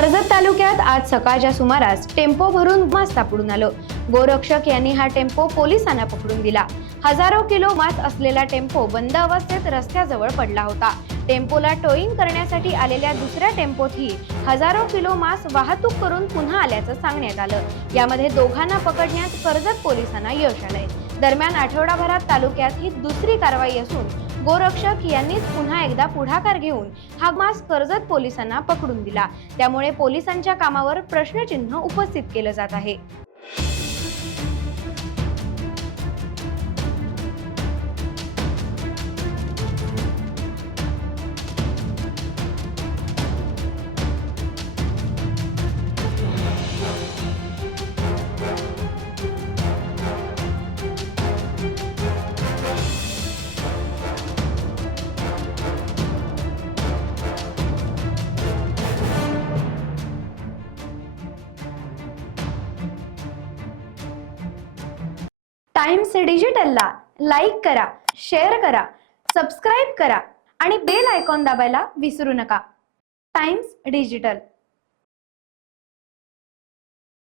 कर्जत तालुक्यात आज सकाळच्या सुमारास टेम्पो भरून मांस सापडून आलं। गोरक्षक यांनी हा टेम्पो पोलिसांना पकडून दिला। हजारो किलो मांस असलेला टेम्पो बंद अवस्थेत रस्त्याजवळ पडला होता। टेम्पोला टोईंग करण्यासाठी आलेल्या दुसऱ्या टेम्पोतही हजारो किलो मांस वाहतूक करून पुन्हा आल्याचं सांगण्यात आलं। यामध्ये दोघांना पकडण्यात कर्जत पोलिसांना यश आलंय। दरम्यान आठवडाभरात तालुक्यात ही दुसरी कारवाई असून गोरक्षक यांनीच पुन्हा एकदा पुढाकार घेऊन हा मांस कर्जत पोलिसांना पकडून दिला। त्यामुळे पोलिसांच्या कामावर प्रश्नचिन्ह उपस्थित केलं जात आहे। टाइम्स डिजिटलला लाईक करा, शेअर करा, सबस्क्राईब करा आणि बेल आयकॉन दाबायला विसरू नका। Times digital.